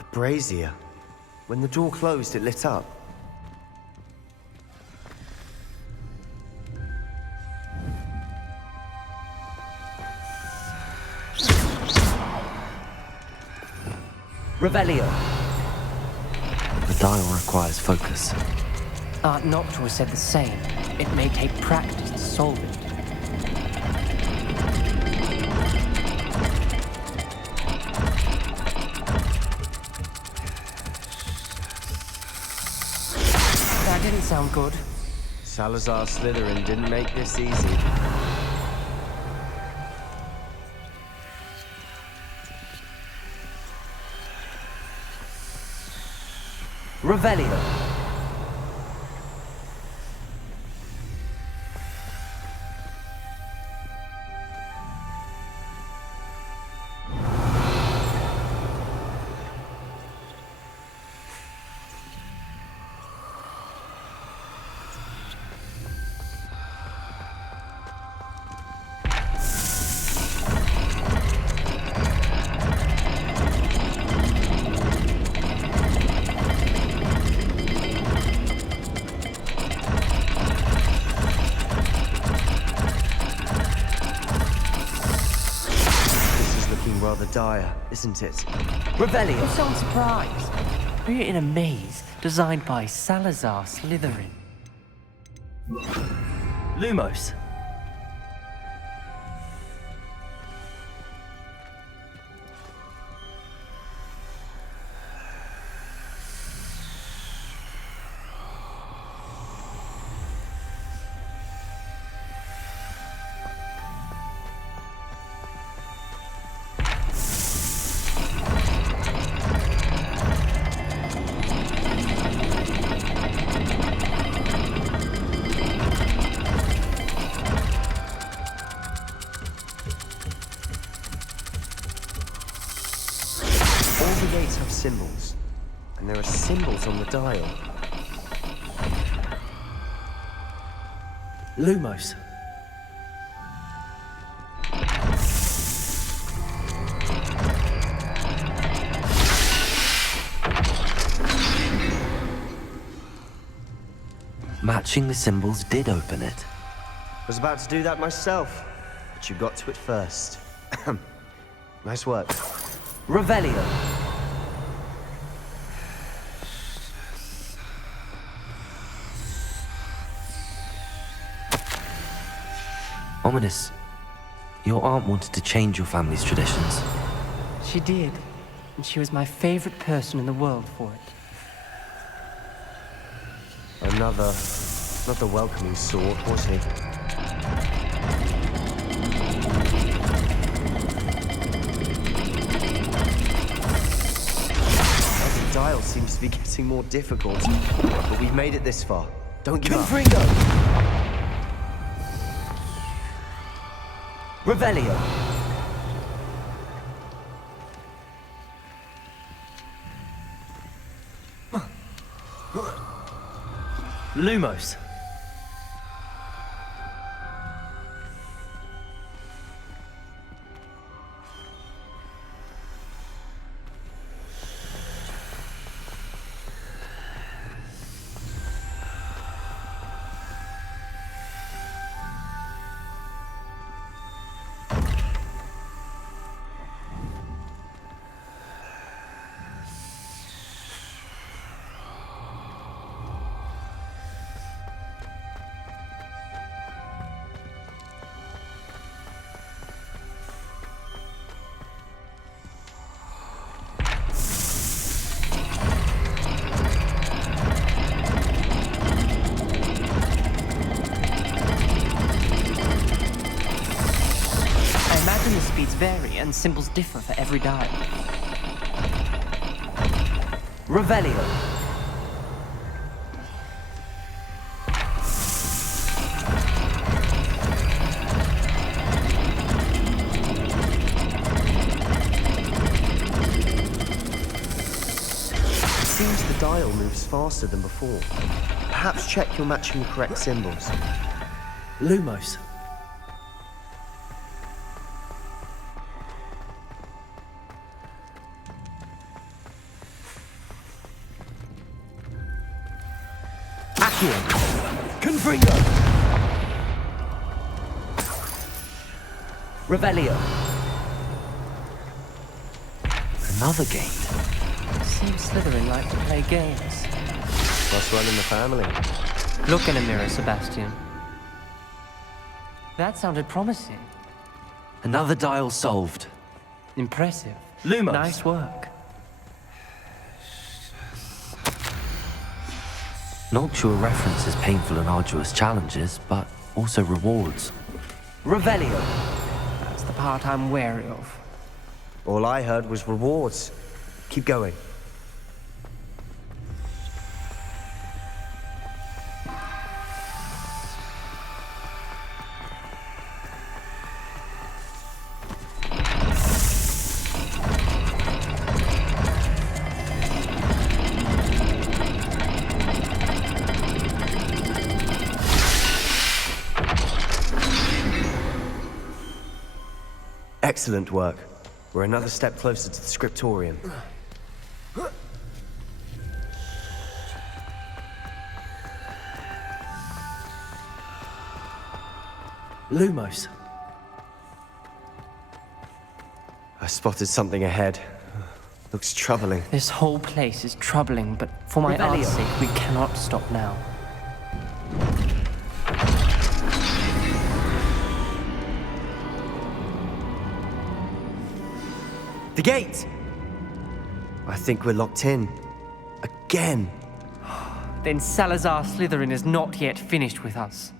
The brazier. When the door closed, it lit up. Revelio. The dial requires focus. Art Noctua said the same. It may take practice to solve it. That didn't sound good. Salazar Slytherin didn't make this easy. Revelio. Rather dire, isn't it? Revelio. You sound surprised. We're in a maze designed by Salazar Slytherin. Lumos. All the gates have symbols, and there are symbols on the dial. Lumos. Matching the symbols did open it. I was about to do that myself, but you got to it first. Nice work. Revelio. Ominous. Your aunt wanted to change your family's traditions. She did, and she was my favorite person in the world for it. Another welcoming sort, was he? The dial seems to be getting more difficult, but we've made it this far. Don't give up. Confringo. Revelio. Lumos. The speeds vary and symbols differ for every dial. Revelio. It seems the dial moves faster than before. Perhaps check you're matching the correct symbols. Lumos. Accio. Confringo! Revelio! Another gate. Seems Slytherin like to play games. Must run in the family. Look in a mirror, Sebastian. That sounded promising. Another dial solved. Impressive. Lumos. Nice work. Noctua references painful and arduous challenges, but also rewards. Revelio! That's the part I'm wary of. All I heard was rewards. Keep going. Excellent work. We're another step closer to the scriptorium. Lumos. I spotted something ahead. Looks troubling. This whole place is troubling, but for my aunt's Revelio. sake, we cannot stop now. The gate! I think we're locked in. Again. Then Salazar Slytherin is not yet finished with us.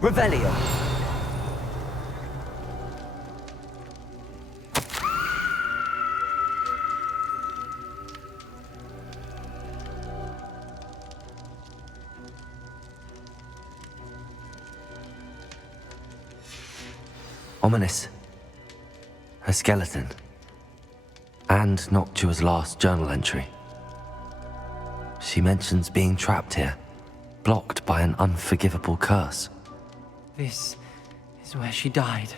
Revelio! Ominous. A skeleton. And Noctua's last journal entry. She mentions being trapped here, blocked by an unforgivable curse. This is where she died.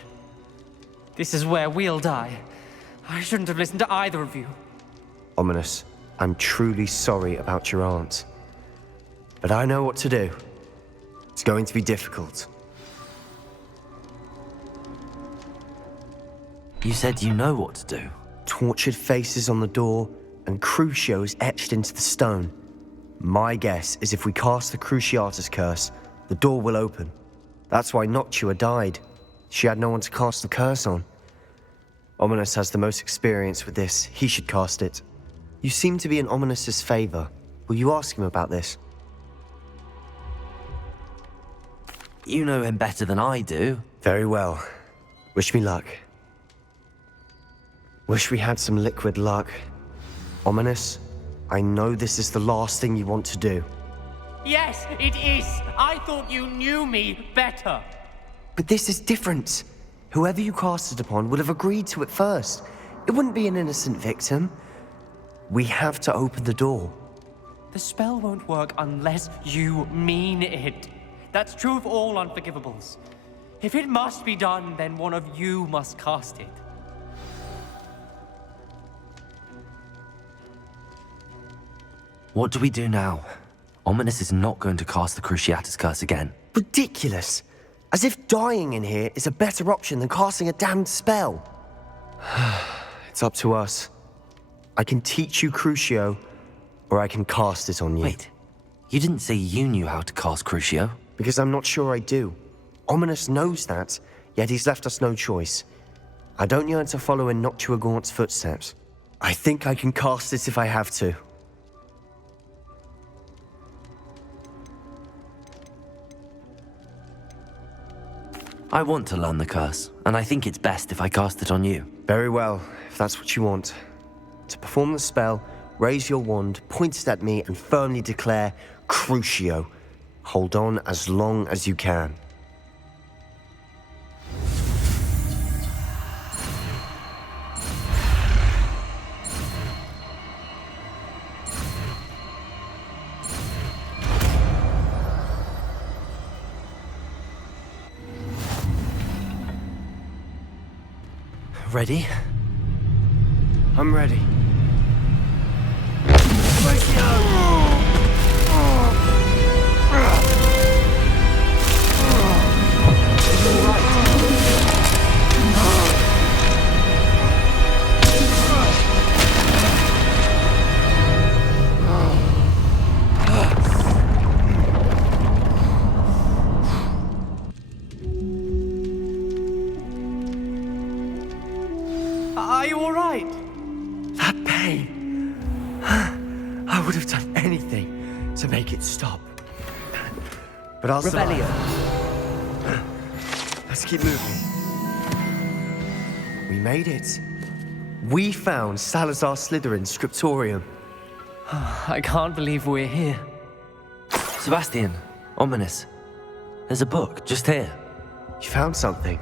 This is where we'll die. I shouldn't have listened to either of you. Ominous, I'm truly sorry about your aunt. But I know what to do. It's going to be difficult. You said you know what to do. Tortured faces on the door and Crucios etched into the stone. My guess is if we cast the Cruciatus curse, the door will open. That's why Noctua died. She had no one to cast the curse on. Ominous has the most experience with this. He should cast it. You seem to be in Ominous's favor. Will you ask him about this? You know him better than I do. Very well. Wish me luck. Wish we had some liquid luck. Ominous, I know this is the last thing you want to do. Yes, it is. I thought you knew me better. But this is different. Whoever you cast it upon would have agreed to it first. It wouldn't be an innocent victim. We have to open the door. The spell won't work unless you mean it. That's true of all unforgivables. If it must be done, then one of you must cast it. What do we do now? Ominous is not going to cast the Cruciatus curse again. Ridiculous. As if dying in here is a better option than casting a damned spell. It's up to us. I can teach you Crucio, or I can cast it on you. Wait, you didn't say you knew how to cast Crucio? Because I'm not sure I do. Ominous knows that, yet he's left us no choice. I don't yearn to follow in Noctua Gaunt's footsteps. I think I can cast it if I have to. I want to learn the curse, and I think it's best if I cast it on you. Very well, if that's what you want. To perform the spell, raise your wand, point it at me, and firmly declare, Crucio. Hold on as long as you can. Ready? I'm ready. Are you all right? That pain. I would have done anything to make it stop. But I'll survive. Revelio. Let's keep moving. We made it. We found Salazar Slytherin's scriptorium. I can't believe we're here. Sebastian, ominous. There's a book just here. You found something.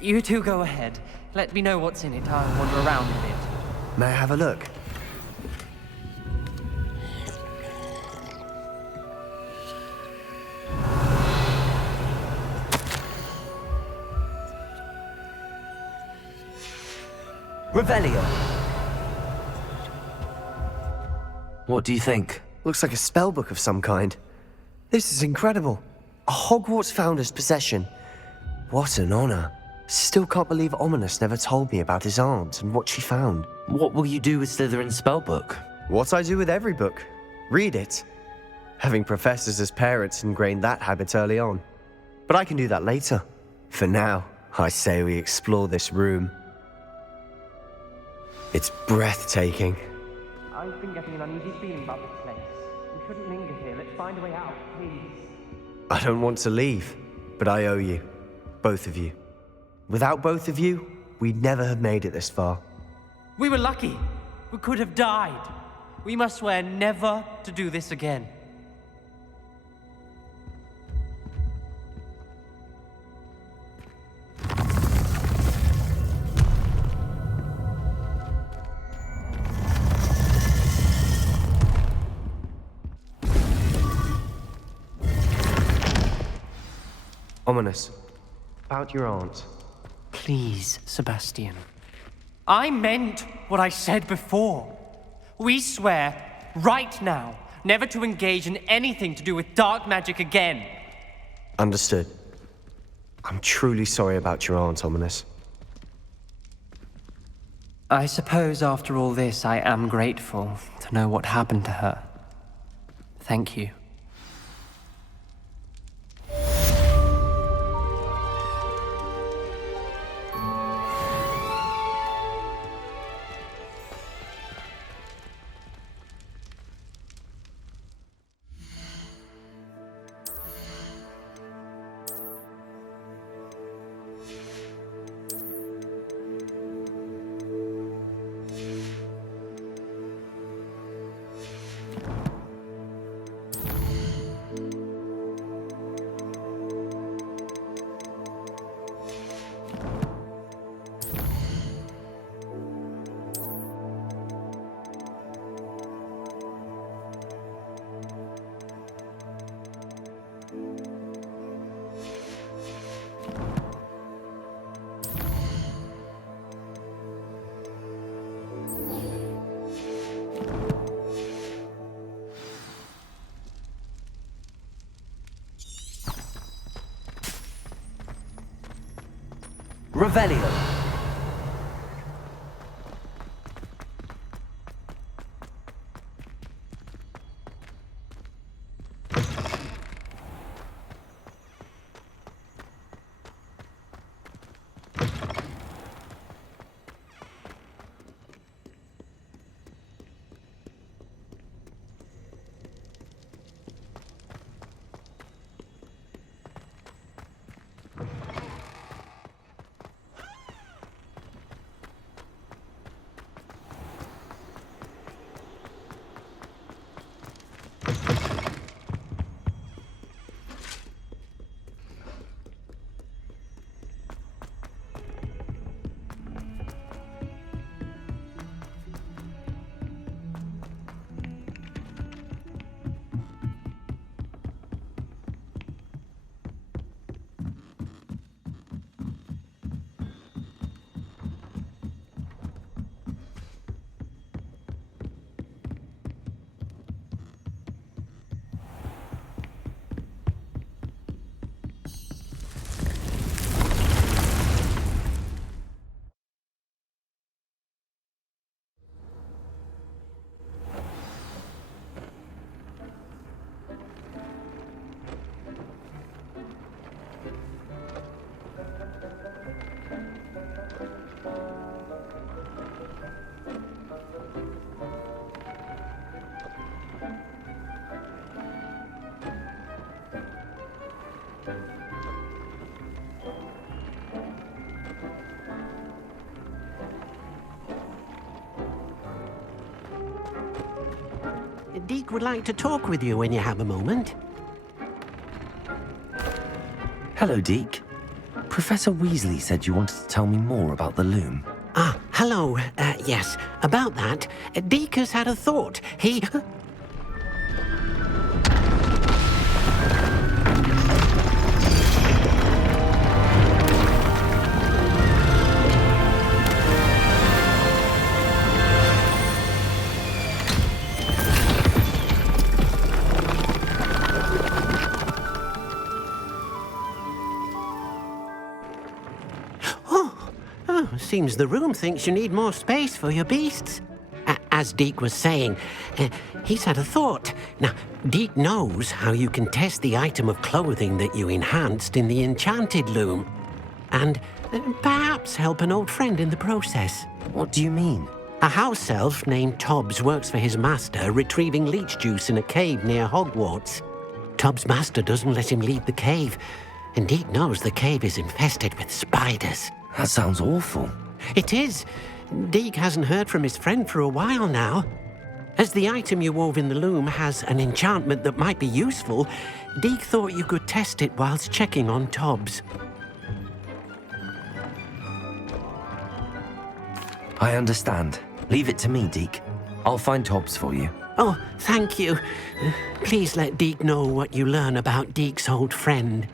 You two go ahead. Let me know what's in it. I'll wander around a bit. May I have a look? Revelio. What do you think? Looks like a spellbook of some kind. This is incredible. A Hogwarts founder's possession. What an honor. Still can't believe Ominous never told me about his aunt and what she found. What will you do with Slytherin's spellbook? What I do with every book. Read it. Having professors as parents ingrained that habit early on. But I can do that later. For now, I say we explore this room. It's breathtaking. I've been getting an uneasy feeling about this place. We shouldn't linger here. Let's find a way out, please. I don't want to leave, but I owe you. Both of you. Without both of you, we'd never have made it this far. We were lucky. We could have died. We must swear never to do this again. Ominous. About your aunt. Please, Sebastian. I meant what I said before. We swear, right now, never to engage in anything to do with dark magic again. Understood. I'm truly sorry about your aunt, Ominous. I suppose after all this, I am grateful to know what happened to her. Thank you. Revelio. Deke would like to talk with you when you have a moment. Hello, Deke. Professor Weasley said you wanted to tell me more about the loom. Ah, hello. Yes, about that. Deke has had a thought. He... Seems the room thinks you need more space for your beasts. As Deke was saying, he's had a thought. Now, Deke knows how you can test the item of clothing that you enhanced in the enchanted loom. And perhaps help an old friend in the process. What do you mean? A house elf named Tobbs works for his master, retrieving leech juice in a cave near Hogwarts. Tobbs' master doesn't let him leave the cave, and Deke knows the cave is infested with spiders. That sounds awful. It is. Deke hasn't heard from his friend for a while now. As the item you wove in the loom has an enchantment that might be useful, Deke thought you could test it whilst checking on Tobbs. I understand. Leave it to me, Deke. I'll find Tobbs for you. Oh, thank you. Please let Deke know what you learn about Deke's old friend.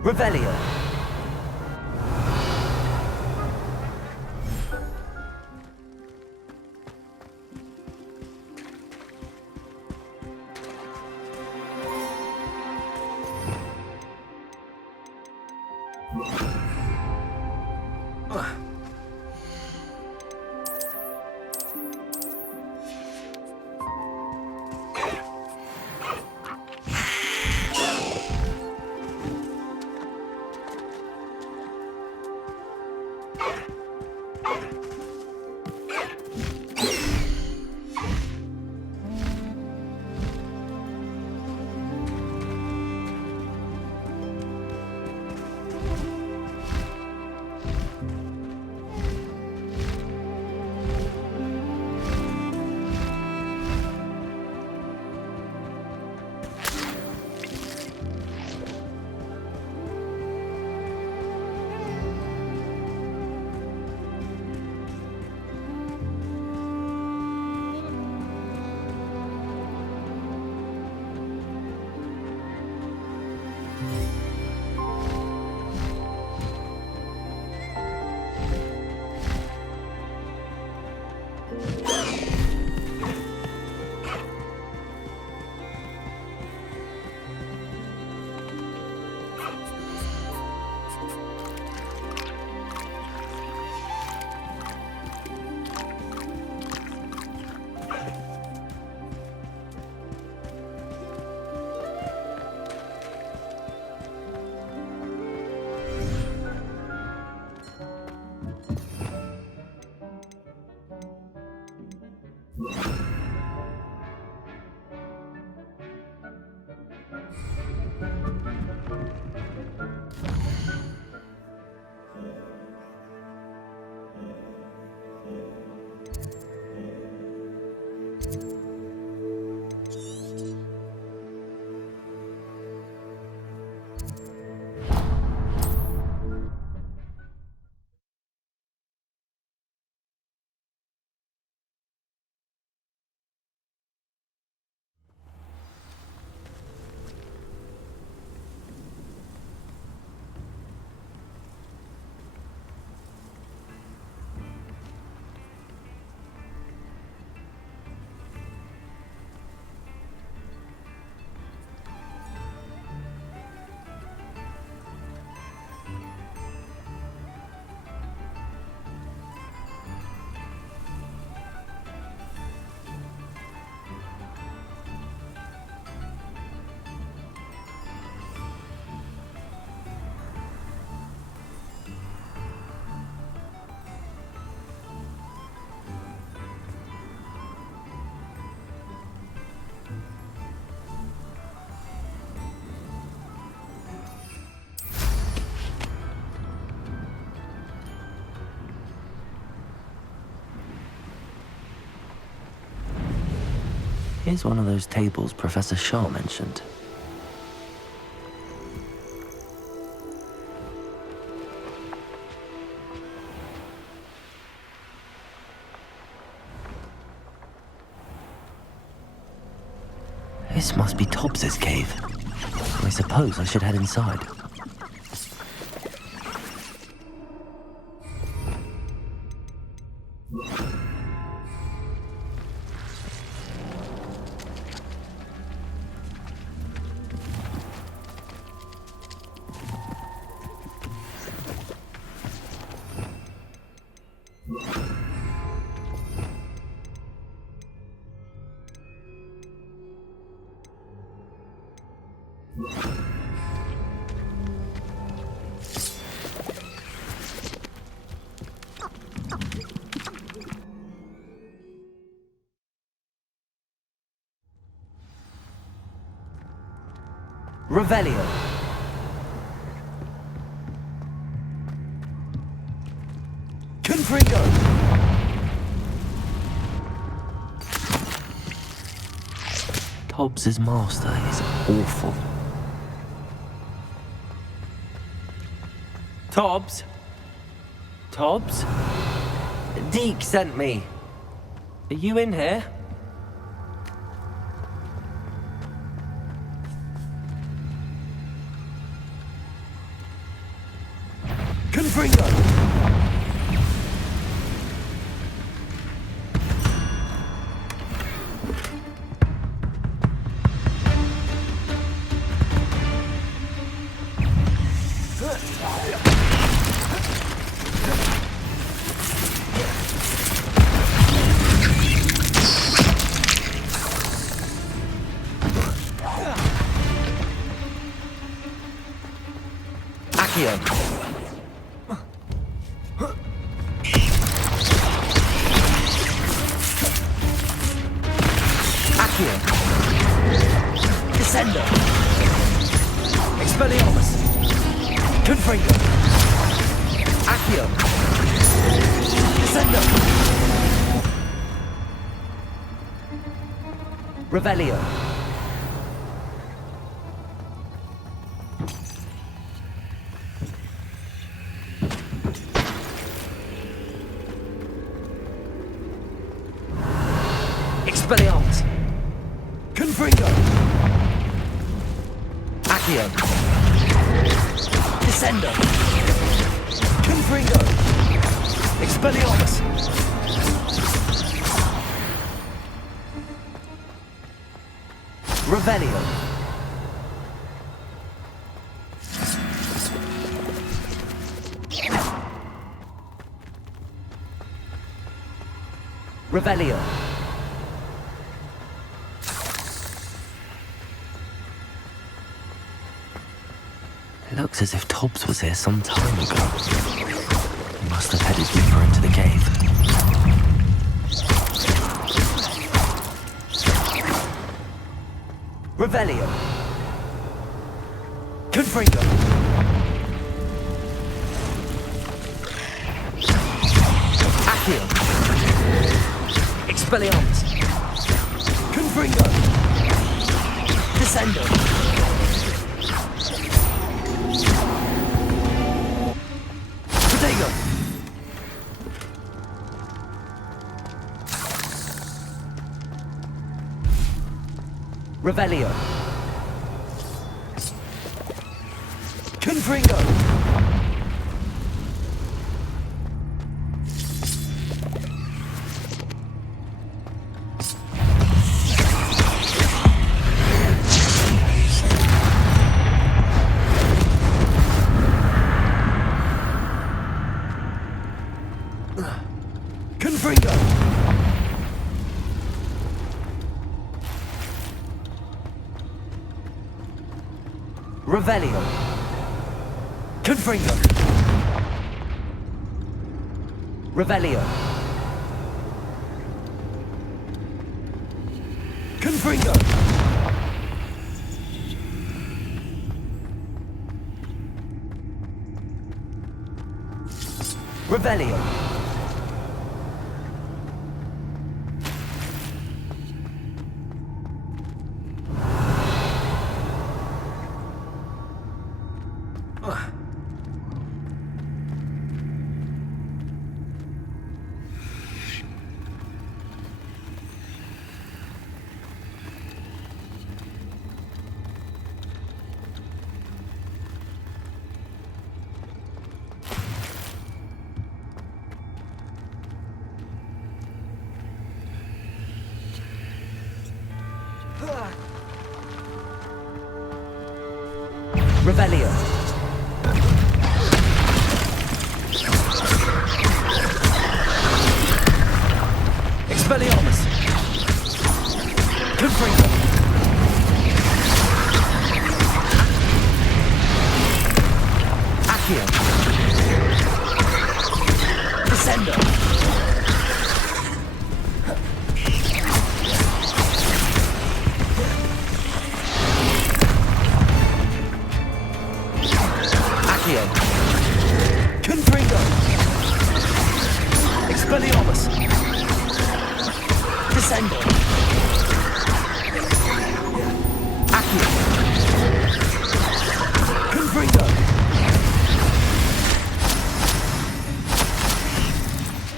Revelio. Here's one of those tables Professor Shaw mentioned. This must be Tobbs's cave. I suppose I should head inside. Revelio. Confringo. Tobbs's master is awful. Tobbs? Tobbs? Deke sent me. Are you in here? Confringo! Accio. Descendo. Expelliarmus. Confringo. Accio. Descendo. Revelio. Expelliarmus. Confringo. Accio. Descendo. Confringo. Expelliarmus. Revelio. Revelio. Looks as if Tobbs was here some time ago. He must have headed deeper into the cave. Revelio. Confringo. Accio. Expelliarmus. Confringo. Descendo. Protego. Revelio. Confringo. Confringo. Revelio. Confringo. Revelio. Confringo. Revelio. Revelio. Expelliarmus. Confringo. Accio. Descendo. Accio. Confringo. Expelliarmus. Descendo. Accio. Confringo.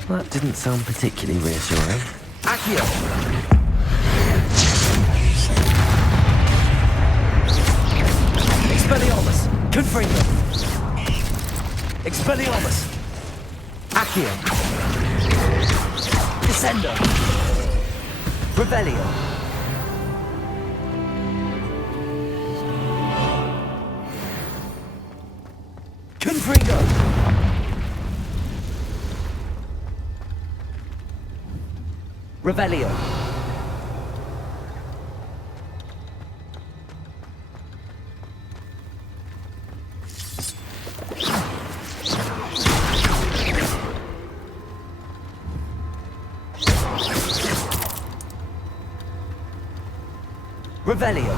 That didn't sound particularly reassuring. Accio. Expelliarmus. Confringo. Expelliarmus. Accio. Descendo. Revelio. Confringo. Revelio. Revelio.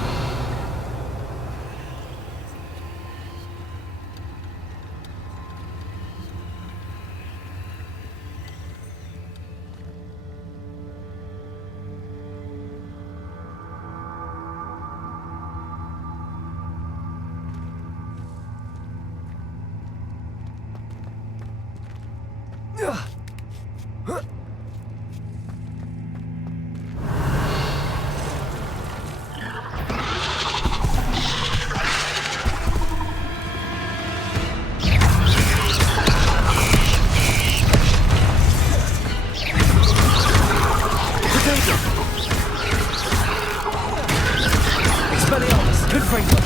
Expelliarmus. Confringo.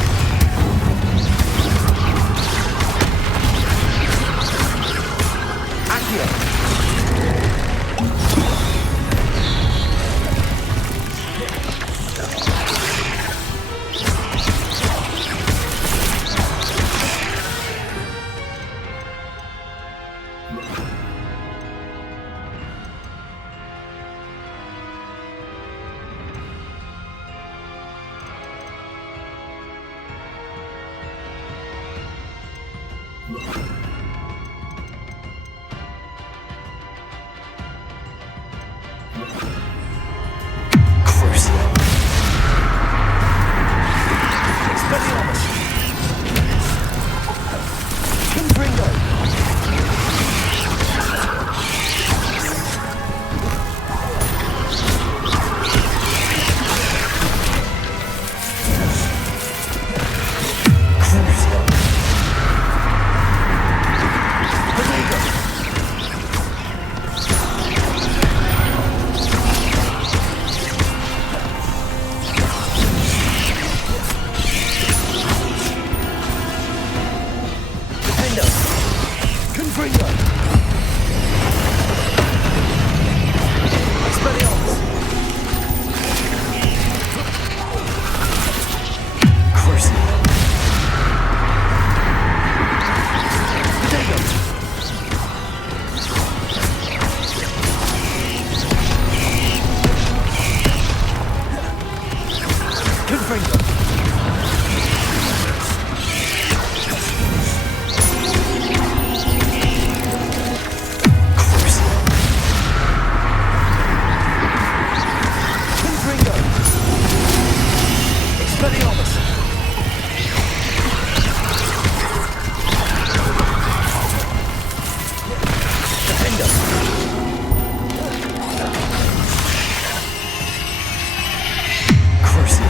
Accio. Expelliarmus. Confringo. Confringo. Expelliarmus. Crucio. Potato. Confringo. Expelliarmus. Defender. Crucio.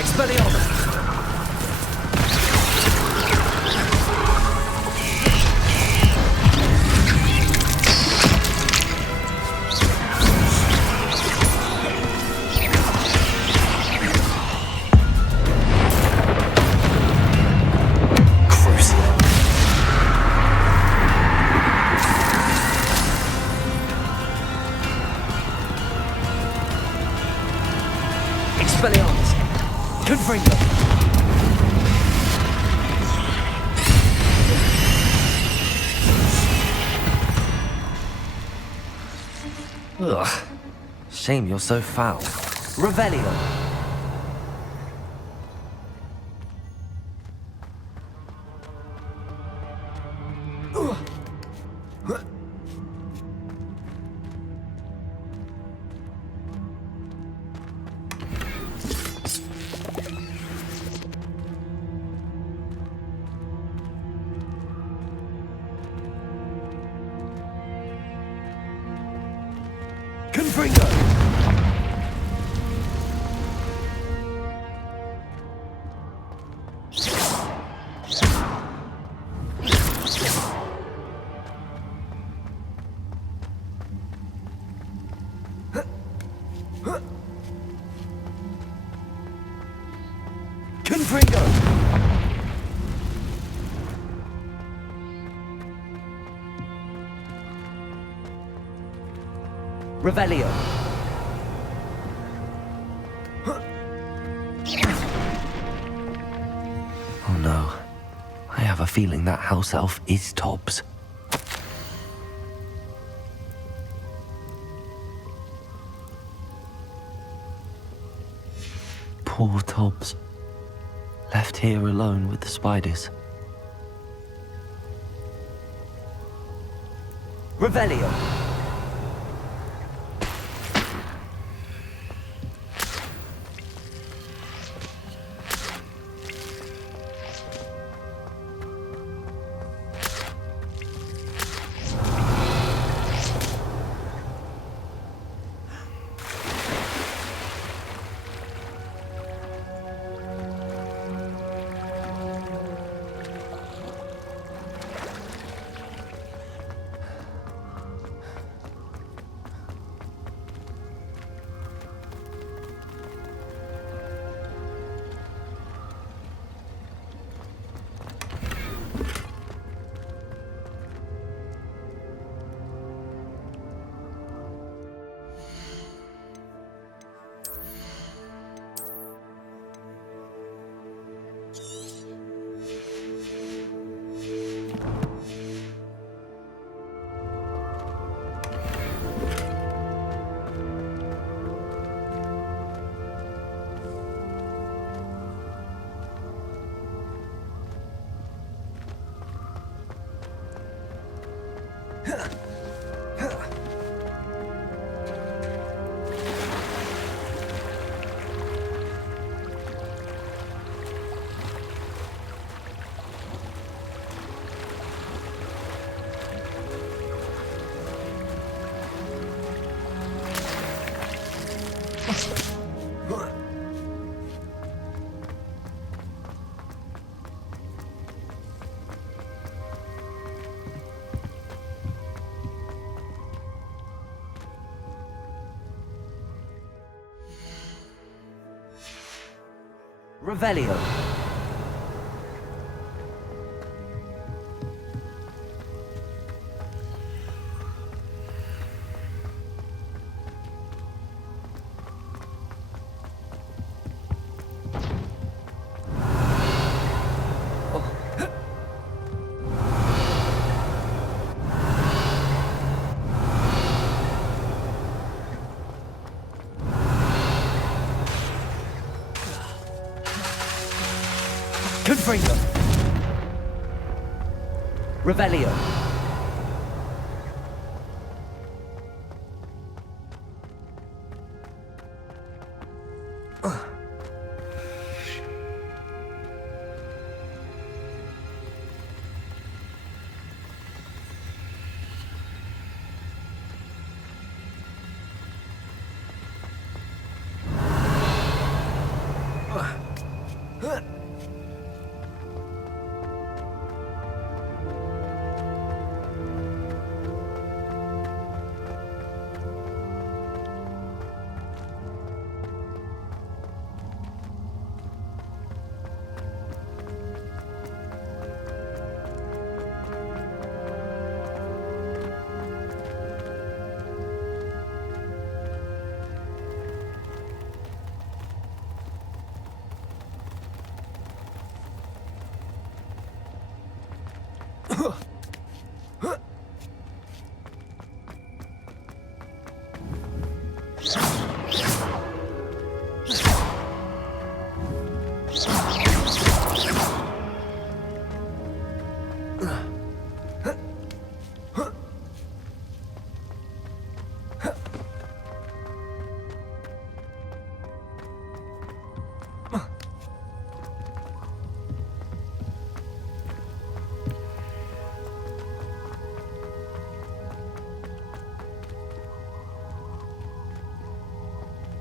Expelliarmus. Expelliarmus! Confringo! Ugh. Shame you're so foul. Revelio! Confringo! Confringo! Revelio! Oh no. I have a feeling that house elf is Tobbs. Poor Tobbs. Left here alone with the spiders. Revelio! Revelio. Confringo. Revelio.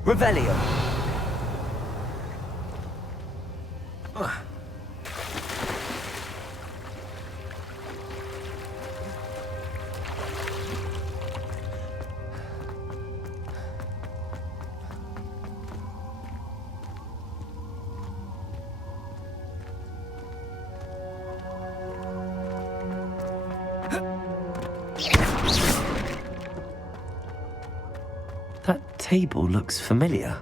Revelio. That table looks familiar.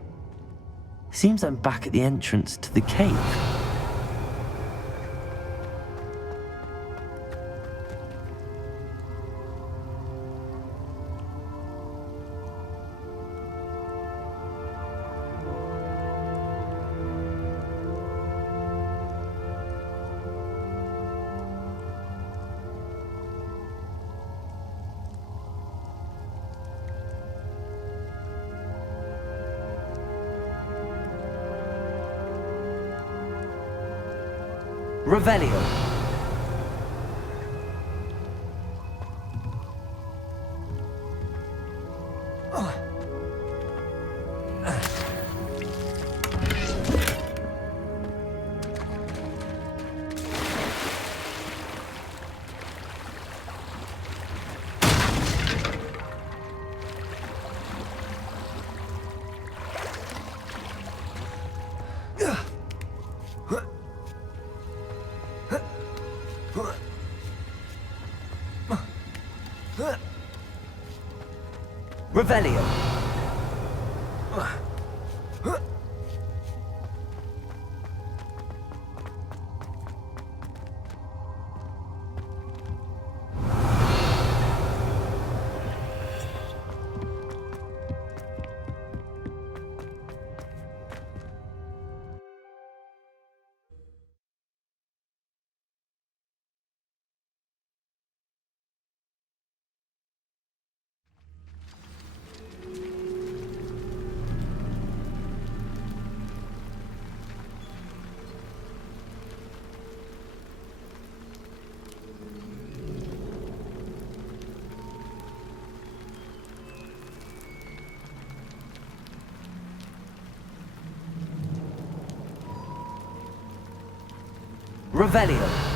Seems I'm back at the entrance to the cave. Revelio. Revelio. Revelio.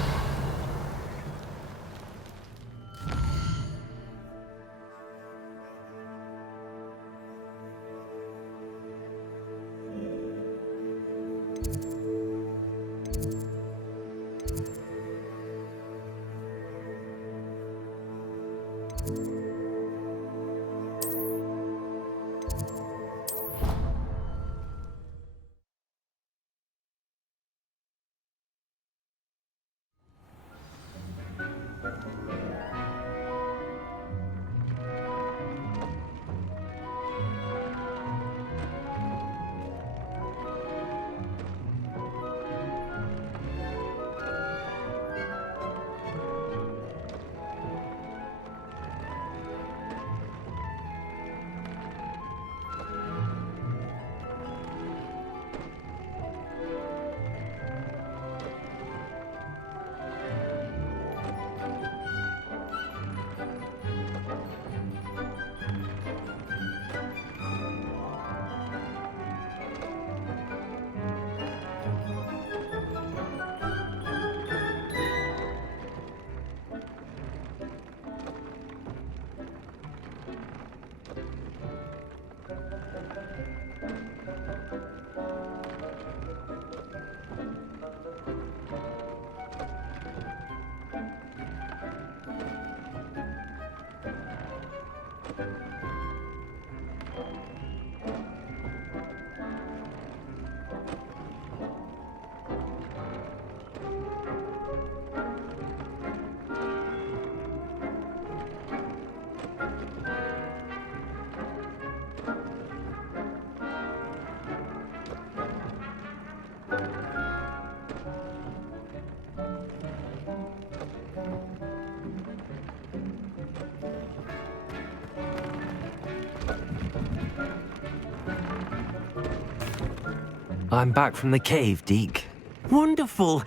I'm back from the cave, Deke. Wonderful.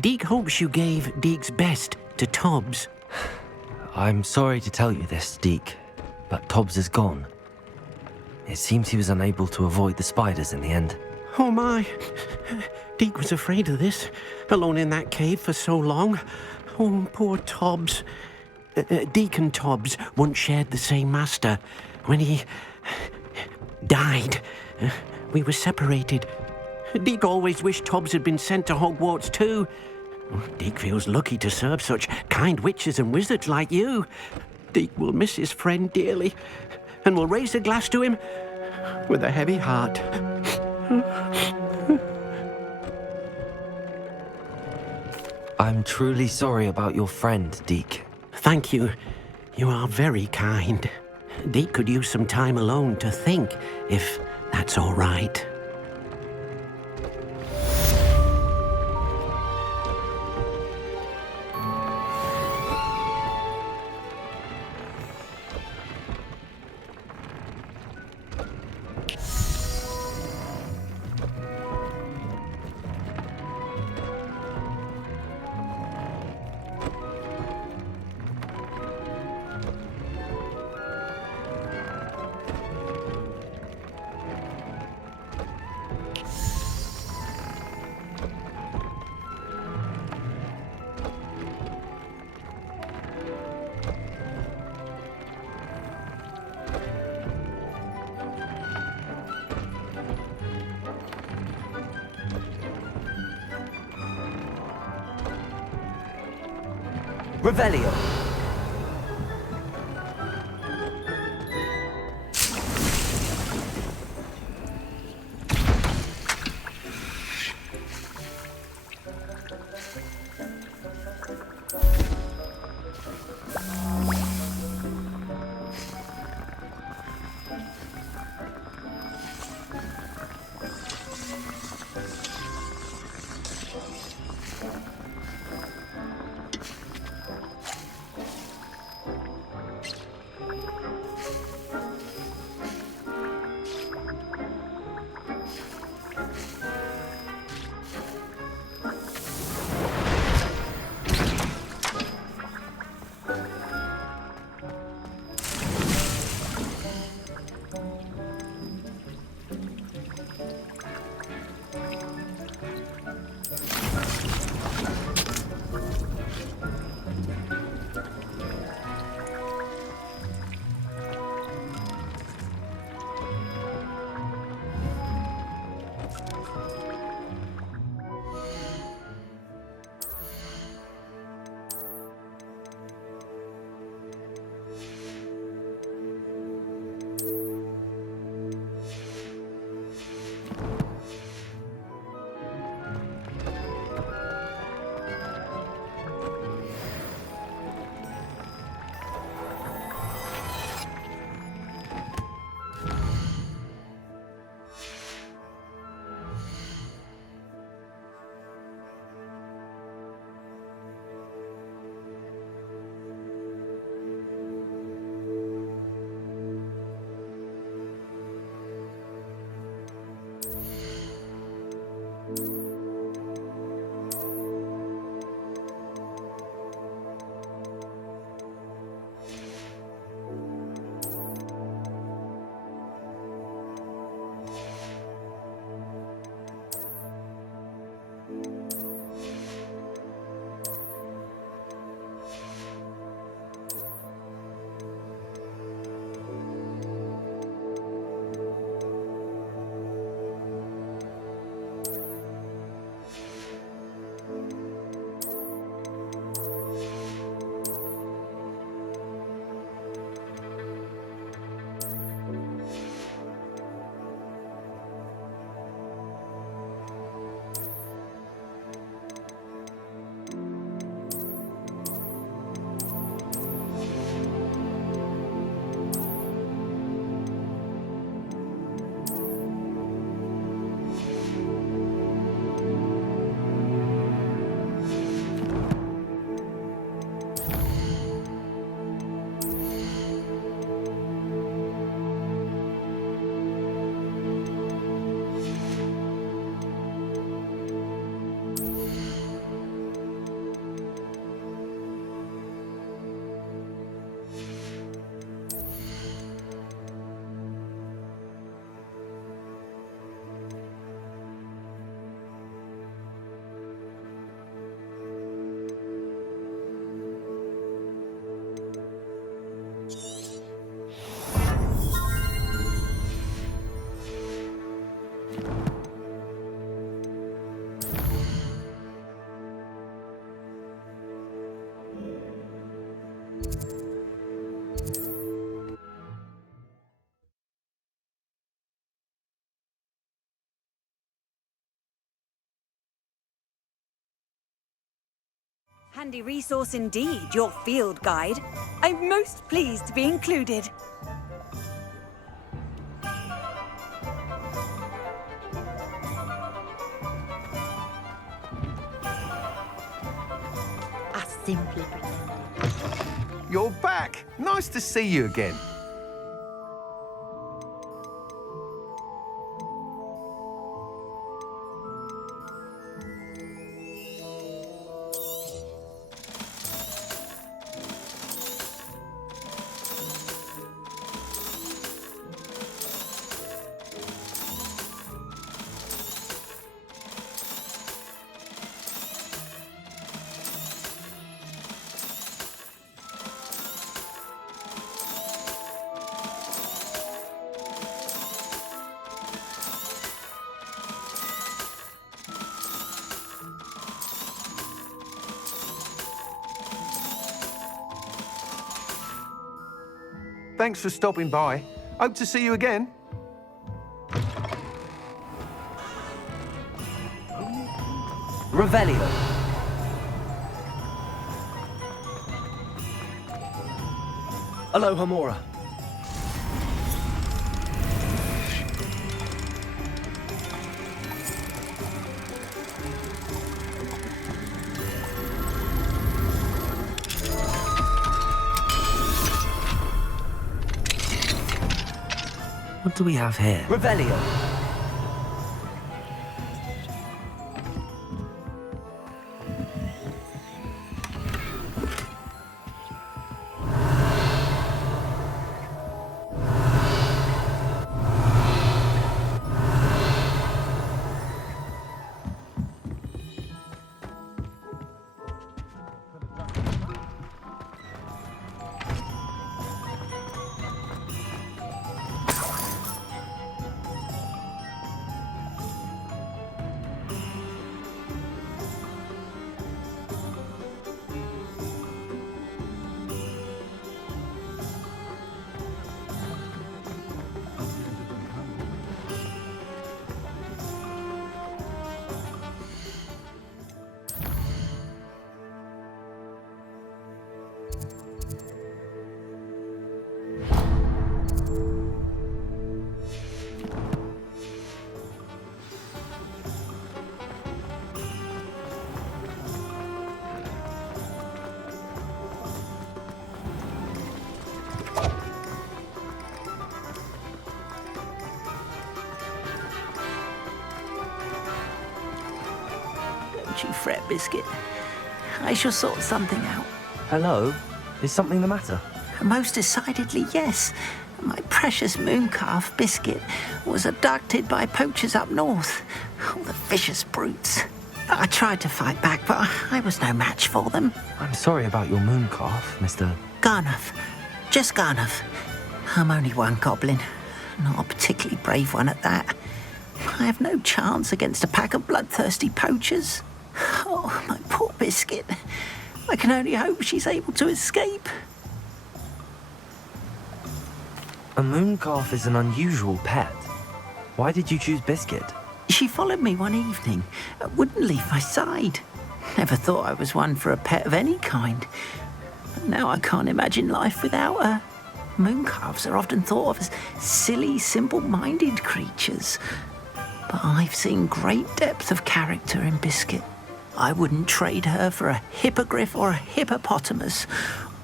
Deke hopes you gave Deke's best to Tobbs. I'm sorry to tell you this, Deke, but Tobbs is gone. It seems he was unable to avoid the spiders in the end. Oh my! Deke was afraid of this, alone in that cave for so long. Oh, poor Tobbs. Deke and Tobbs once shared the same master. When he died, we were separated. Deke always wished Tobbs had been sent to Hogwarts too. Deke feels lucky to serve such kind witches and wizards like you. Deke will miss his friend dearly, and will raise a glass to him with a heavy heart. I'm truly sorry about your friend, Deke. Thank you. You are very kind. Deke could use some time alone to think, if that's all right. Revelio! Handy resource indeed, your field guide. I'm most pleased to be included. I simply You're back. Nice to see you again. Thanks for stopping by. Hope to see you again. Revelio. Aloha Mora. What do we have here? Revelio. don't you fret, Biscuit. I shall sort something out. Hello? Is something the matter? Most decidedly, yes. My precious mooncalf, Biscuit, was abducted by poachers up north. Oh, the vicious brutes. I tried to fight back, but I was no match for them. I'm sorry about your mooncalf, Mr. Garnuff. Just Garnuff. I'm only one goblin. Not a particularly brave one at that. I have no chance against a pack of bloodthirsty poachers. Oh, my poor Biscuit. I can only hope she's able to escape. A mooncalf is an unusual pet. Why did you choose Biscuit? She followed me one evening, wouldn't leave my side. Never thought I was one for a pet of any kind. But now I can't imagine life without her. Mooncalves are often thought of as silly, simple-minded creatures. But I've seen great depth of character in Biscuit. I wouldn't trade her for a hippogriff or a hippopotamus,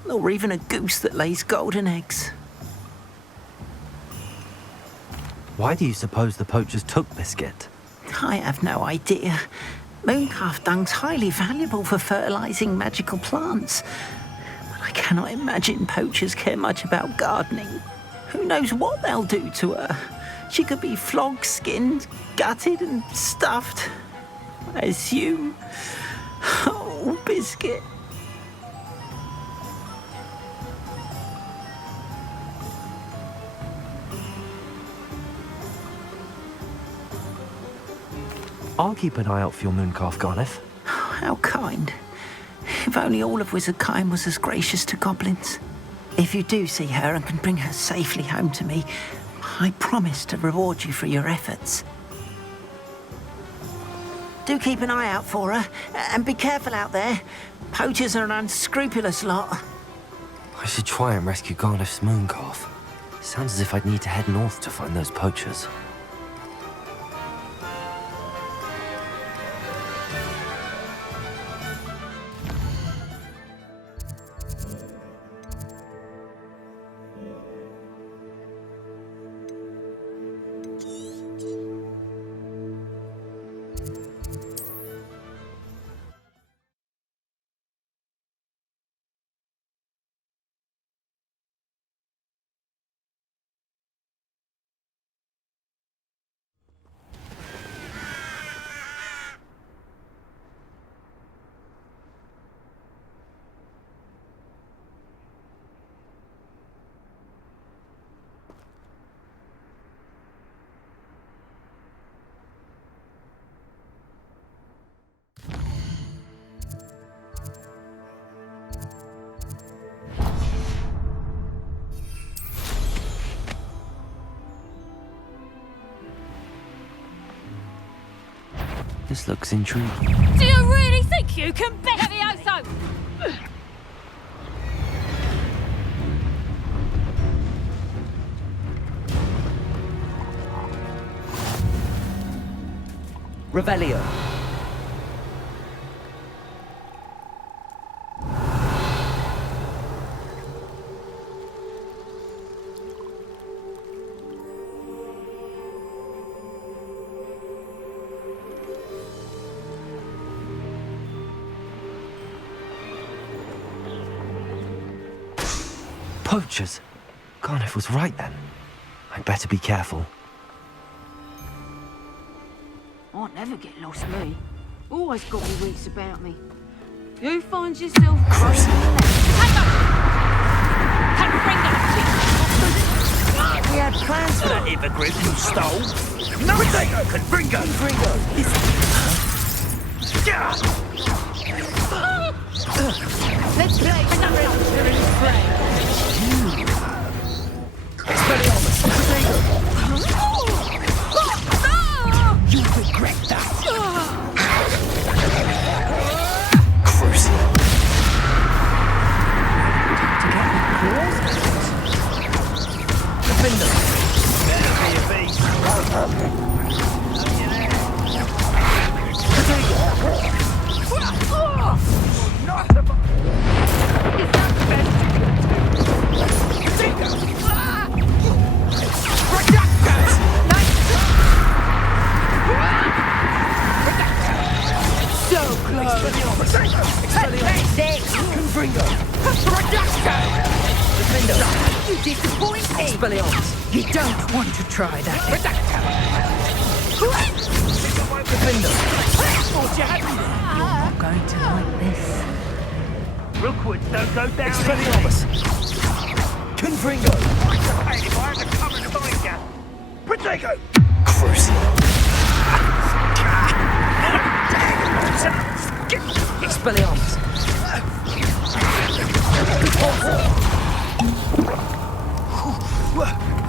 or even a goose that lays golden eggs. Why do you suppose the poachers took Biscuit? I have no idea. Mooncalf dung's highly valuable for fertilizing magical plants. But I cannot imagine poachers care much about gardening. Who knows what they'll do to her? She could be flogged, skinned, gutted and stuffed. I assume. Oh, Biscuit. I'll keep an eye out for your mooncalf, Garniff. How kind. If only all of Wizardkind was as gracious to goblins. If you do see her and can bring her safely home to me, I promise to reward you for your efforts. Do keep an eye out for her, and be careful out there. Poachers are an unscrupulous lot. I should try and rescue Garniff's mooncalf. Sounds as if I'd need to head north to find those poachers. This looks intriguing. Do you really think you can beat Levioso? Revelio. Poachers. Garniff was right then. I'd better be careful. I never get lost, me. Always got me wits about me. You find yourself rolling the left. We had plans for that hippogriff you stole. No, Protego! Confringo! Let's play something else for his friend. You regret that. Defender. Better be a beast. You disappoint me! Expelliarmus. You don't want to try that. Defender. You're not going to like this. Rookwoods don't go down. Expelliarmus. Confringo. If I had to come and find you. Protego. Expelliarmus.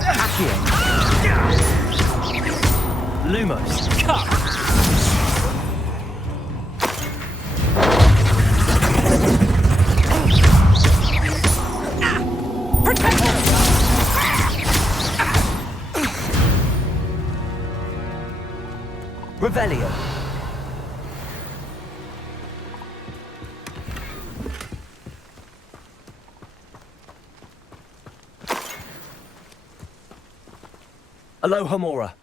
Accio. Lumos. Cut. Revelio. Alohomora.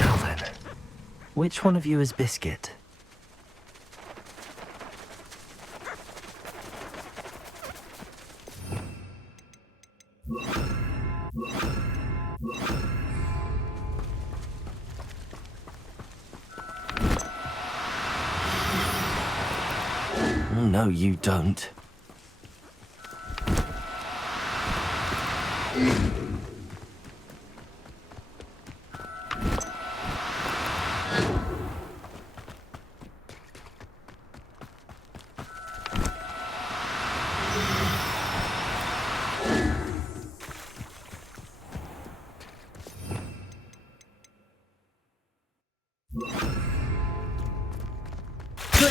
Now then, which one of you is Biscuit? No, you don't.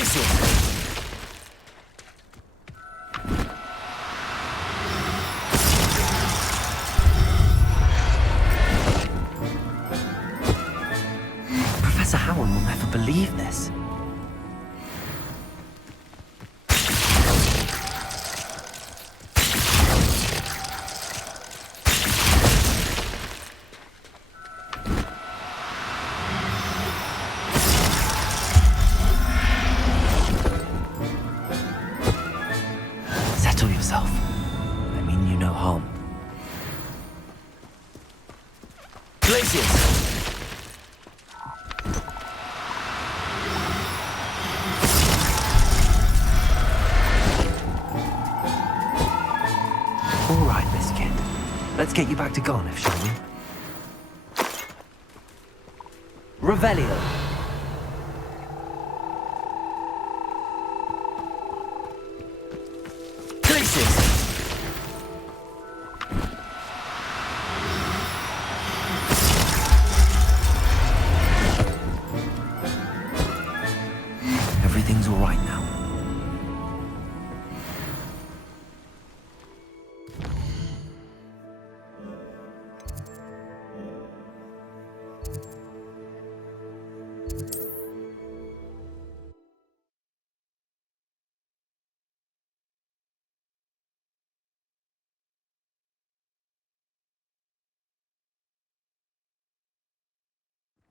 Places! Professor Howard will never believe this. Settle yourself. I mean you no harm. Glaciers! All right, Biscuit. Let's get you back to Garniff, shall we? Revelio. Places! Everything's all right now.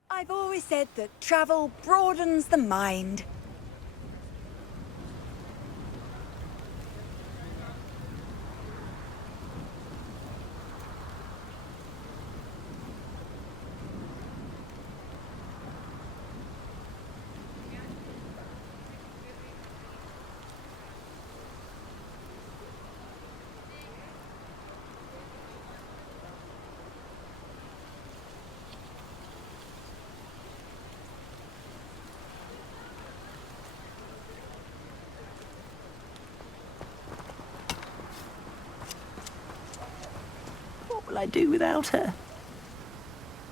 I've always said that travel broadens the mind. What will I do without her?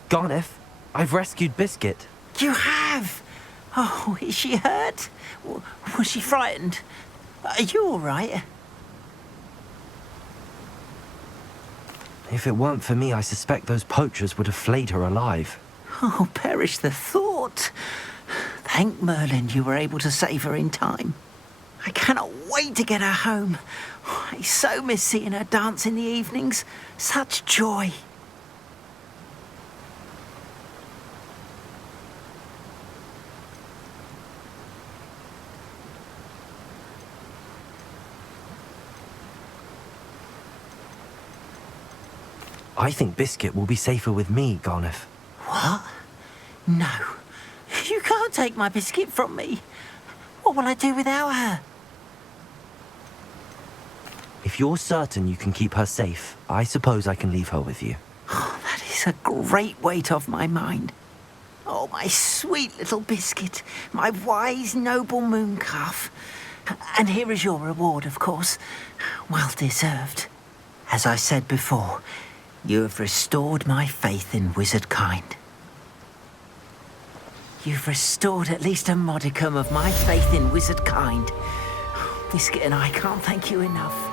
Garniff, I've rescued Biscuit. You have? Oh, is she hurt? Was she frightened? Are you all right? If it weren't for me, I suspect those poachers would have flayed her alive. Oh, perish the thought. Thank Merlin you were able to save her in time. I cannot wait to get her home. I so miss seeing her dance in the evenings. Such joy. I think Biscuit will be safer with me, Garniff. What? No. You can't take my biscuit from me. What will I do without her? If you're certain you can keep her safe, I suppose I can leave her with you. Oh, that is a great weight off my mind. Oh, my sweet little biscuit, my wise, noble moon calf. And here is your reward, of course. Well deserved. As I said before, you have restored my faith in wizard kind. You've restored at least a modicum of my faith in wizard kind. Biscuit and I can't thank you enough.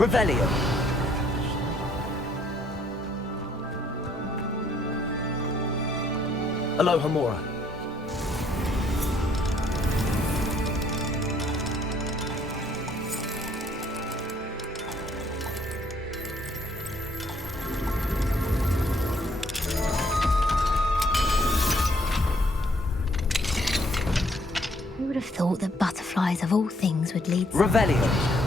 Revelio. Aloha Mora. Who would have thought that butterflies of all things would lead... Revelio.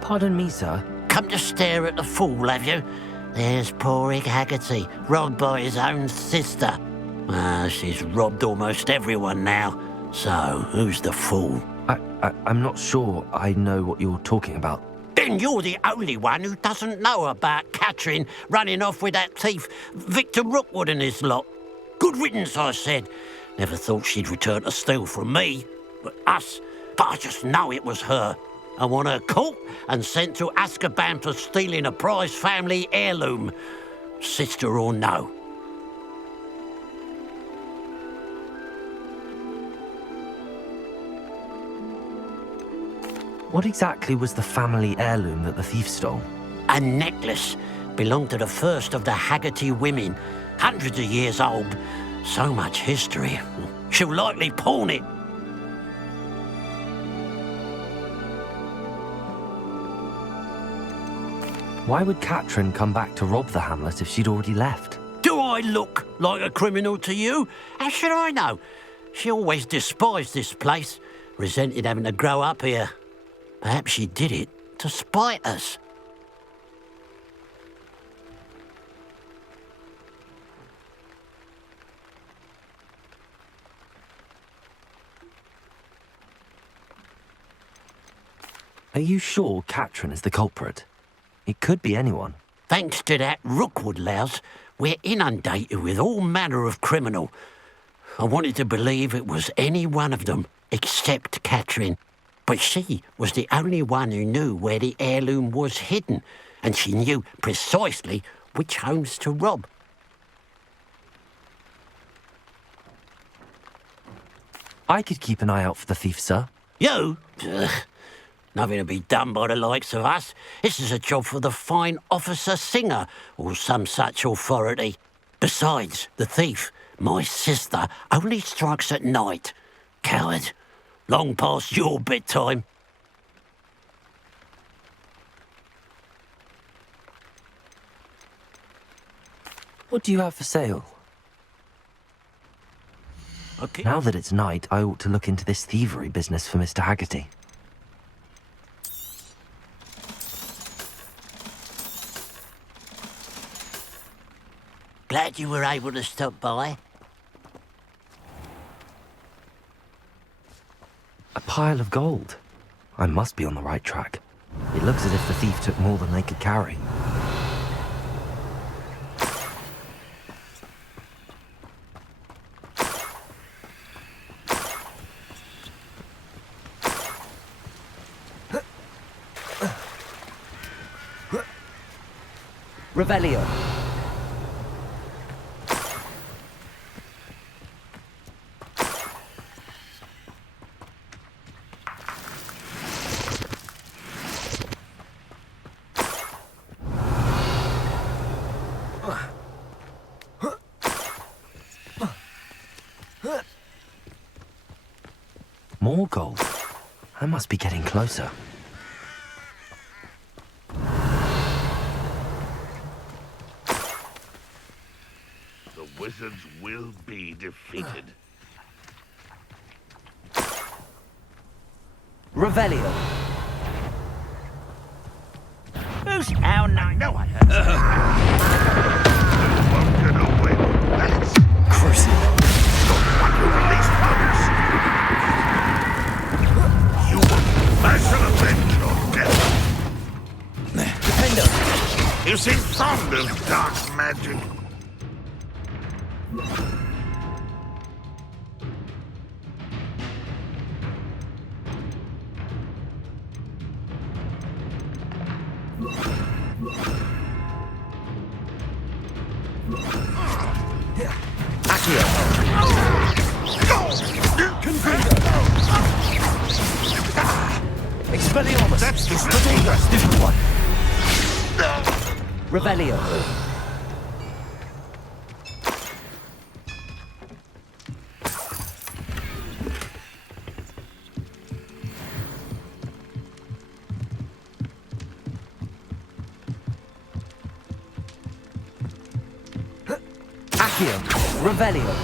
Pardon me, sir. Come to stare at the fool, have you? There's poor Ig Haggerty, robbed by his own sister. She's robbed almost everyone now. So, who's the fool? I'm not sure I know what you're talking about. Then you're the only one who doesn't know about Catherine running off with that thief, Victor Rookwood and his lot. Good riddance, I said. Never thought she'd return to steal from me, but us. But I just know it was her. I want her caught and sent to Azkaban for stealing a prize family heirloom. Sister or no. What exactly was the family heirloom that the thief stole? A necklace. Belonged to the first of the Haggerty women. Hundreds of years old. So much history. She'll likely pawn it. Why would Catherine come back to rob the hamlet if she'd already left? Do I look like a criminal to you? How should I know? She always despised this place, resented having to grow up here. Perhaps she did it to spite us. Are you sure Catherine is the culprit? It could be anyone. Thanks to that Rookwood louse, we're inundated with all manner of criminal. I wanted to believe it was any one of them, except Catherine. But she was the only one who knew where the heirloom was hidden, and she knew precisely which homes to rob. I could keep an eye out for the thief, sir. You? Ugh. Nothing to be done by the likes of us. This is a job for the fine officer Singer, or some such authority. Besides, the thief, my sister, only strikes at night. Coward. Long past your bedtime. What do you have for sale? Okay. Now that it's night, I ought to look into this thievery business for Mr. Haggerty. Glad you were able to stop by. A pile of gold. I must be on the right track. It looks as if the thief took more than they could carry. Revelio. More gold. I must be getting closer. The wizards will be defeated. Revelio. Who's our name? No, I heard. Who's gonna win? That's Crucible. the one who released others. You will fashion avenge your death. Defender. You seem fond of dark magic. Accio! Expelliarmus! That's the Different one. Revelio. Accio. Revelio.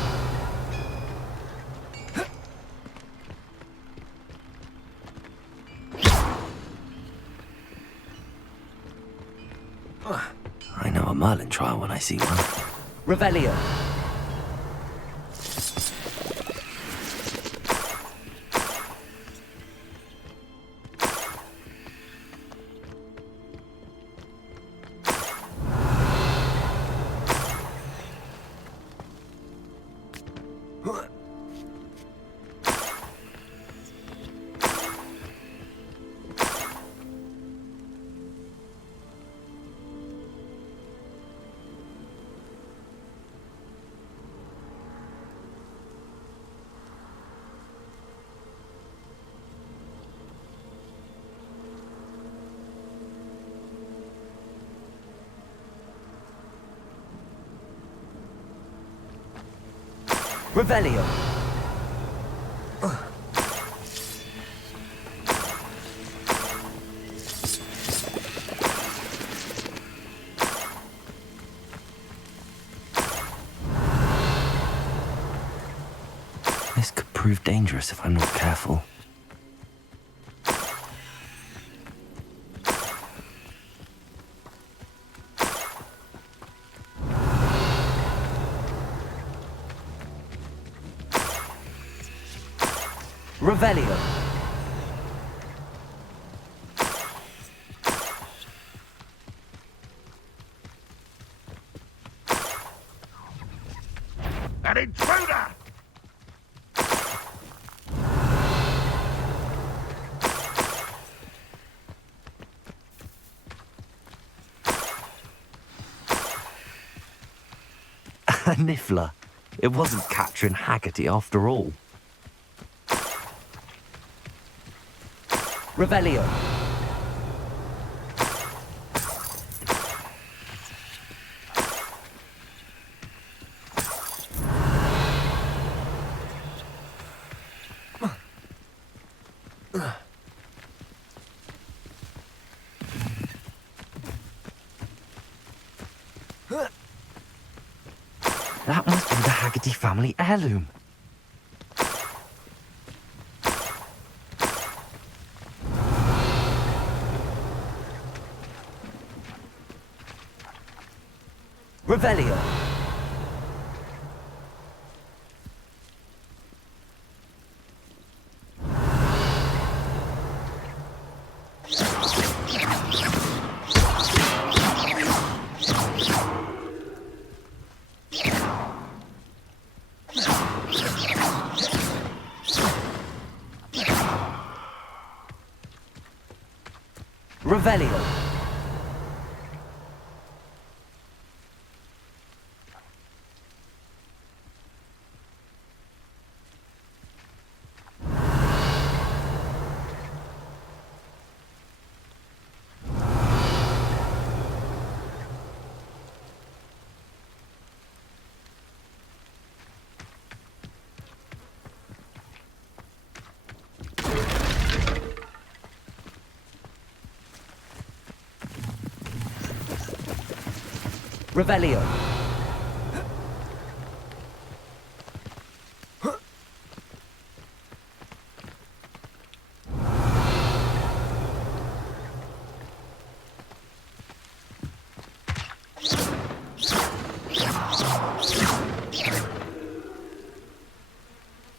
I know a Merlin trial when I see one. Revelio. Revelio. This could prove dangerous if I'm not careful. Revelio. An intruder! A Niffler. It wasn't Catherine Haggerty after all. Revelio. That must be the Haggerty family heirloom. Revelio. Revelio. Revelio.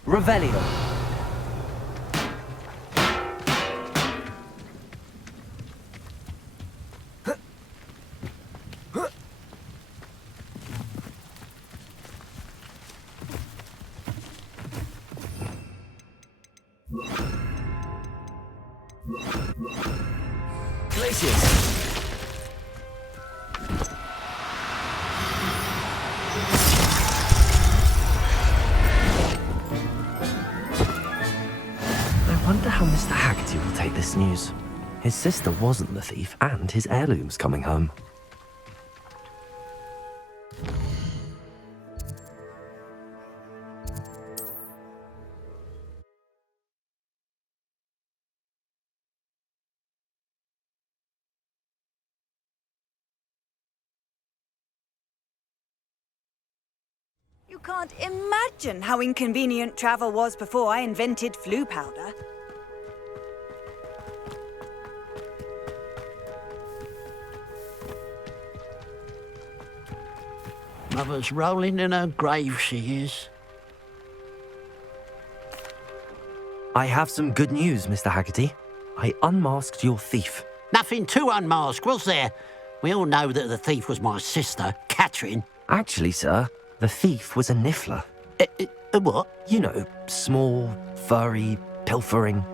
Revelio. Glacius. how Mr. Haggerty will take this news. His sister wasn't the thief, and his heirloom's coming home. You can't imagine how inconvenient travel was before I invented flu powder. Mother's rolling in her grave, she is. I have some good news, Mr. Haggerty. I unmasked your thief. Nothing to unmask, was there? We all know that the thief was my sister, Catherine. Actually, sir, the thief was a niffler. A what? You know, small, furry, pilfering.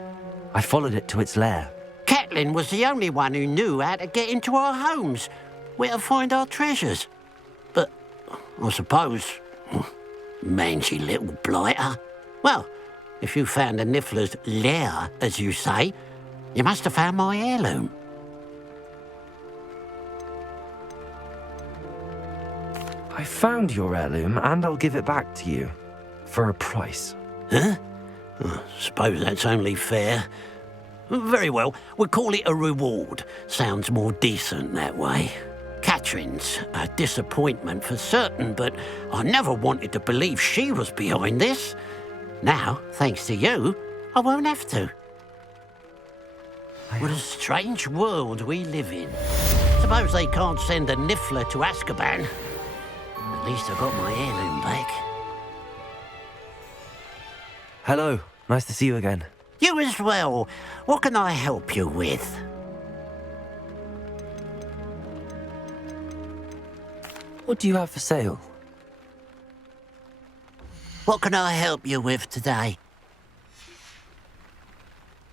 I followed it to its lair. Catelyn was the only one who knew how to get into our homes, where to find our treasures. But I suppose, mangy little blighter. Well, if you found the niffler's lair, as you say, you must have found my heirloom. I found your heirloom, and I'll give it back to you. For a price. Huh? I suppose that's only fair. Very well, we'll call it a reward. Sounds more decent that way. Catherine's a disappointment for certain, but I never wanted to believe she was behind this. Now, thanks to you, I won't have to. What a strange world we live in. Suppose they can't send a niffler to Azkaban. At least I got my heirloom back. Hello, nice to see you again. You as well. What can I help you with? What do you have for sale? What can I help you with today?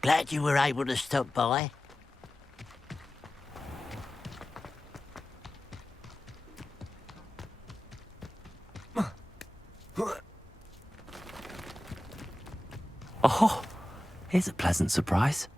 Glad you were able to stop by. Oh, here's a pleasant surprise.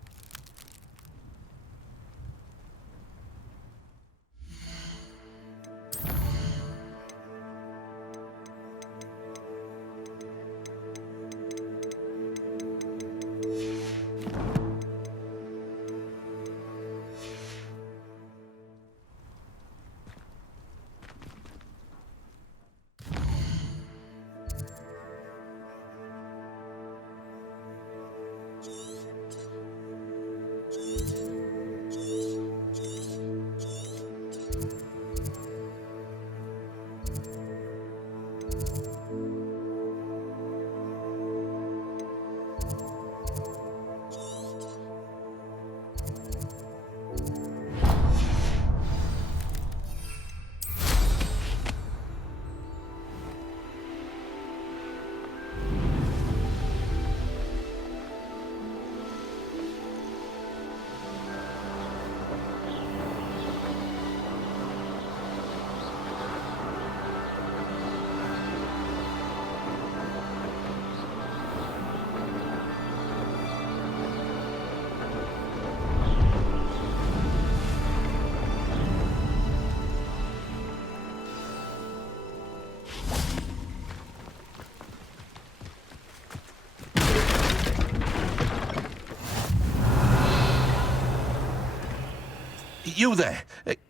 You there?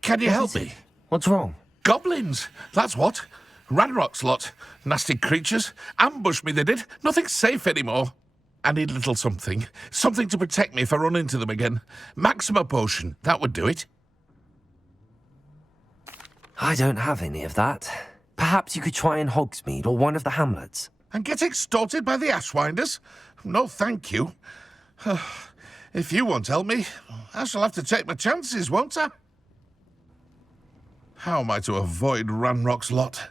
Can you help me? What's wrong? Goblins, that's what. Ranrock's lot. Nasty creatures. Ambushed me, they did. Nothing's safe anymore. I need a little something. Something to protect me if I run into them again. Maxima potion, that would do it. I don't have any of that. Perhaps you could try in Hogsmeade or one of the hamlets. And get extorted by the Ashwinders? No, thank you. If you won't help me, I shall have to take my chances, won't I? How am I to avoid Ranrock's lot?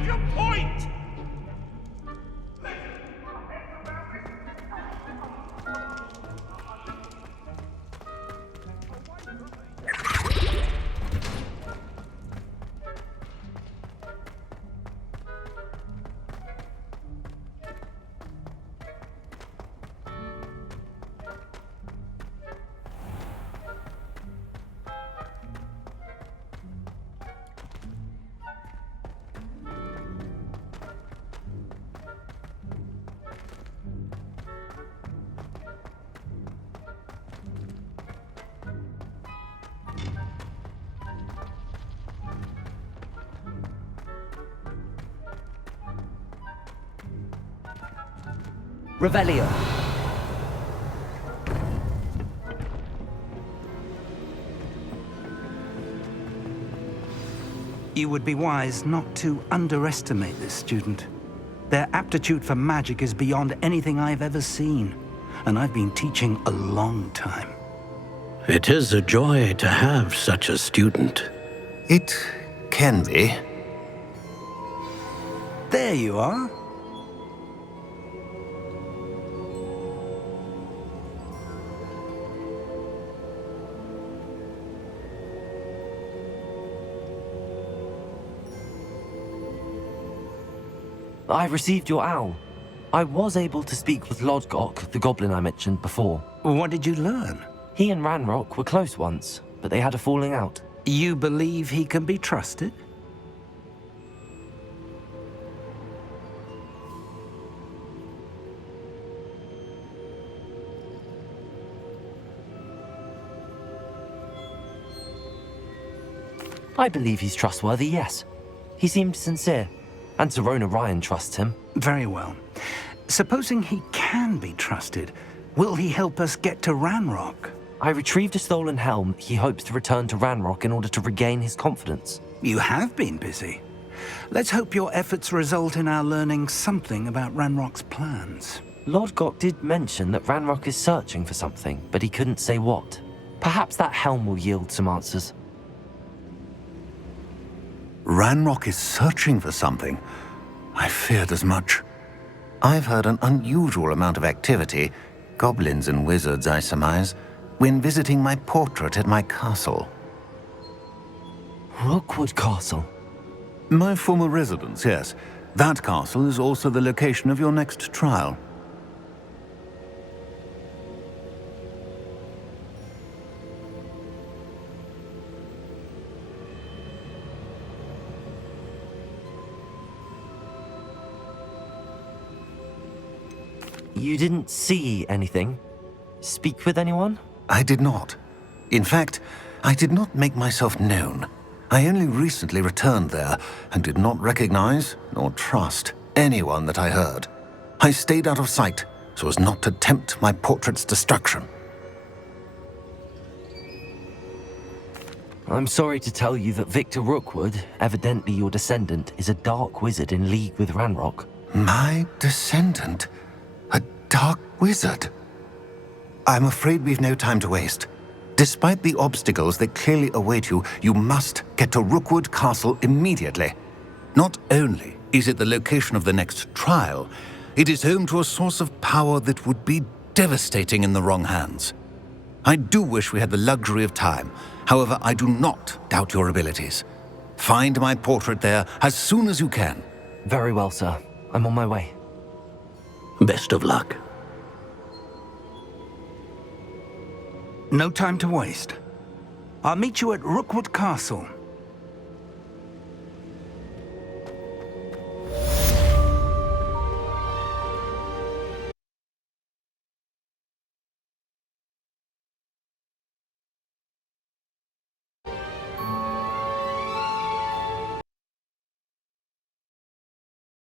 made your point! Revelio. You would be wise not to underestimate this student. Their aptitude for magic is beyond anything I've ever seen, and I've been teaching a long time. It is a joy to have such a student. It can be. There you are. I received your owl. I was able to speak with Lodgok, the goblin I mentioned before. What did you learn? He and Ranrock were close once, but they had a falling out. You believe he can be trusted? I believe he's trustworthy, yes. He seemed sincere, and Serona Ryan trusts him. Very well. Supposing he can be trusted, will he help us get to Ranrock? I retrieved a stolen helm he hopes to return to Ranrock in order to regain his confidence. You have been busy. Let's hope your efforts result in our learning something about Ranrock's plans. Lodgok did mention that Ranrock is searching for something, but he couldn't say what. Perhaps that helm will yield some answers. Ranrock is searching for something. I feared as much. I've heard an unusual amount of activity, goblins and wizards, I surmise, when visiting my portrait at my castle. Rookwood Castle? My former residence, yes. That castle is also the location of your next trial. You didn't see anything? Speak with anyone? I did not. In fact, I did not make myself known. I only recently returned there and did not recognize nor trust anyone that I heard. I stayed out of sight so as not to tempt my portrait's destruction. I'm sorry to tell you that Victor Rookwood, evidently your descendant, is a dark wizard in league with Ranrock. My descendant? A dark wizard? I'm afraid we've no time to waste. Despite the obstacles that clearly await you, you must get to Rookwood Castle immediately. Not only is it the location of the next trial, it is home to a source of power that would be devastating in the wrong hands. I do wish we had the luxury of time. However, I do not doubt your abilities. Find my portrait there as soon as you can. Very well, sir. I'm on my way. Best of luck. No time to waste. I'll meet you at Rookwood Castle.